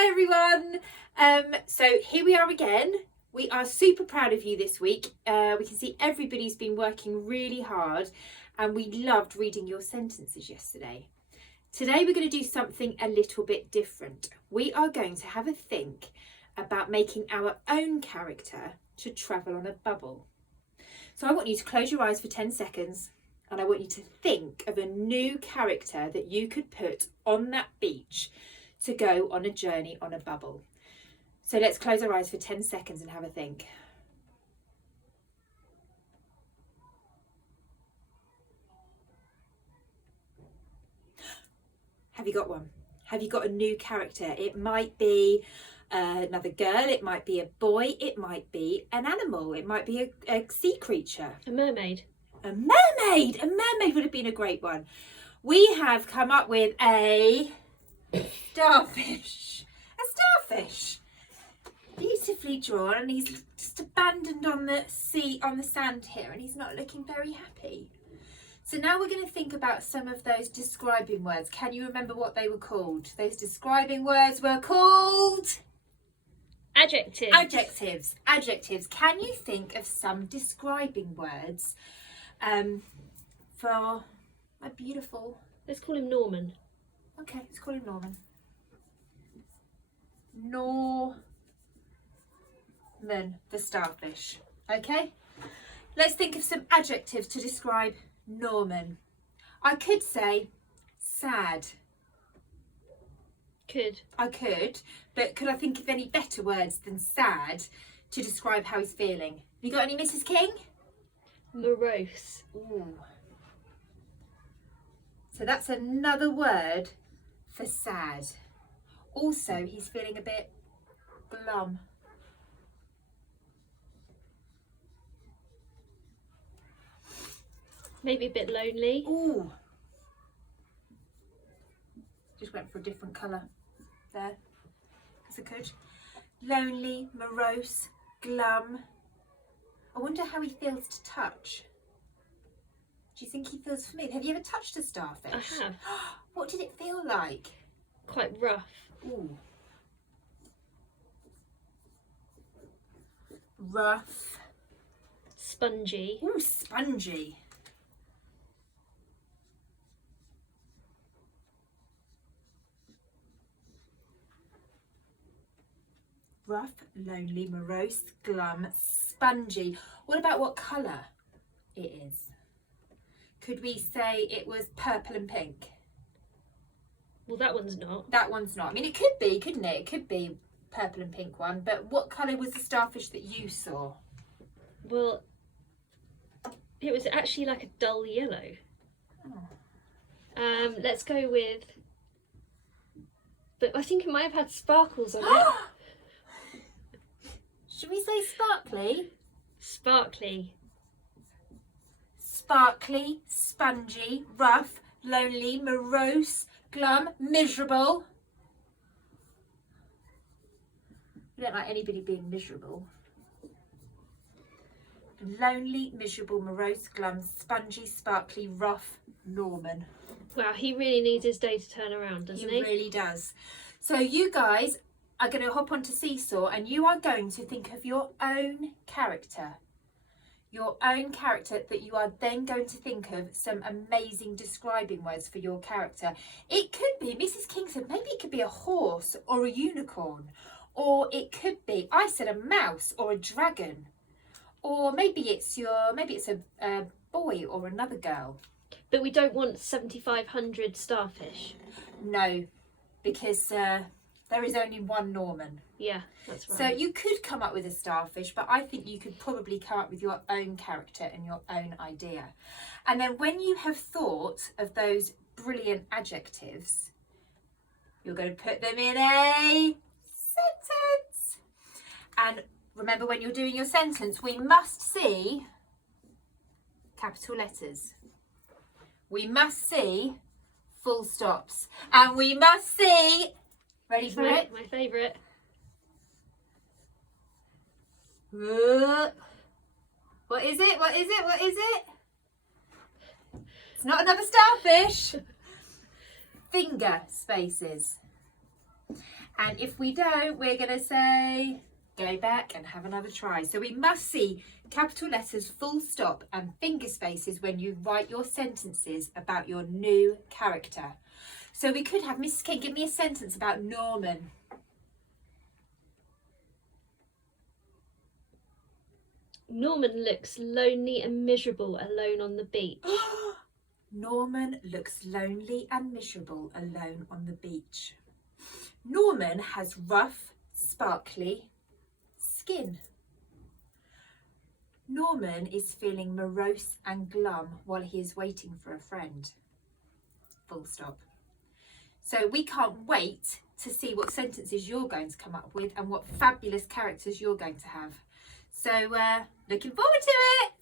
Hi everyone. So here we are again. We are super proud of you this week. We can see everybody's been working really hard and we loved reading your sentences yesterday. Today we're going to do something a little bit different. We are going to have a think about making our own character to travel on a bubble. So I want you to close your eyes for 10 seconds and I want you to think of a new character that you could put on that beach to go on a journey on a bubble. So let's close our eyes for 10 seconds and have a think. Have you got one? Have you got a new character? It might be another girl, it might be a boy, it might be an animal, it might be a sea creature. A mermaid. A mermaid! A mermaid would have been a great one. We have come up with a starfish. A starfish. Beautifully drawn, and he's just abandoned on the sea, on the sand here, and he's not looking very happy. So now we're going to think about some of those describing words. Can you remember what they were called? Those describing words were called? Adjectives. Adjectives. Adjectives. Can you think of some describing words for a beautiful... Let's call him Norman. Okay, let's call him Norman. Norman, the starfish. Okay, let's think of some adjectives to describe Norman. I could say sad. Could. I could, but could I think of any better words than sad to describe how he's feeling? Have you got any, Mrs. King? Morose. Ooh. So that's another word for sad. Also, he's feeling a bit glum. Maybe a bit lonely. Ooh. Just went for a different colour there, because I could. Lonely, morose, glum. I wonder how he feels to touch. Do you think he feels familiar? Have you ever touched a starfish? I have. What did it feel like? Quite rough. Ooh. Rough. Spongy. Ooh, spongy. Rough, lonely, morose, glum, spongy. What about what colour it is? Could we say it was purple and pink? Well, that one's not. That one's not. I mean, it could be, couldn't it? It could be purple and pink one. But what colour was the starfish that you saw? Well, it was actually like a dull yellow. Oh. Let's go with... But I think it might have had sparkles on it. Should we say sparkly? Sparkly. Sparkly, spongy, rough, lonely, morose, glum, miserable. We don't like anybody being miserable. Lonely, miserable, morose, glum, spongy, sparkly, rough, Norman. Wow, he really needs his day to turn around, doesn't he? He really does. So you guys are going to hop onto Seesaw and you are going to think of your own character. Your own character that you are then going to think of some amazing describing words for your character. It could be, Mrs. King said, maybe it could be a horse or a unicorn. Or it could be, I said, a mouse or a dragon. Or maybe it's a boy or another girl. But we don't want 7,500 starfish. No, because there is only one Norman. Yeah, that's right. So you could come up with a starfish, but I think you could probably come up with your own character and your own idea. And then when you have thought of those brilliant adjectives, you're going to put them in a sentence. And remember, when you're doing your sentence, we must see capital letters. We must see full stops. And we must see... Ready for it? My favourite. What is it? What is it? What is it? It's not another starfish. Finger spaces. And if we don't, we're going to say, go back and have another try. So we must see capital letters, full stop and finger spaces when you write your sentences about your new character. So we could have Mrs. King give me a sentence about Norman. Norman looks lonely and miserable alone on the beach. Norman looks lonely and miserable alone on the beach. Norman has rough, sparkly skin. Norman is feeling morose and glum while he is waiting for a friend. Full stop. So we can't wait to see what sentences you're going to come up with and what fabulous characters you're going to have. So looking forward to it.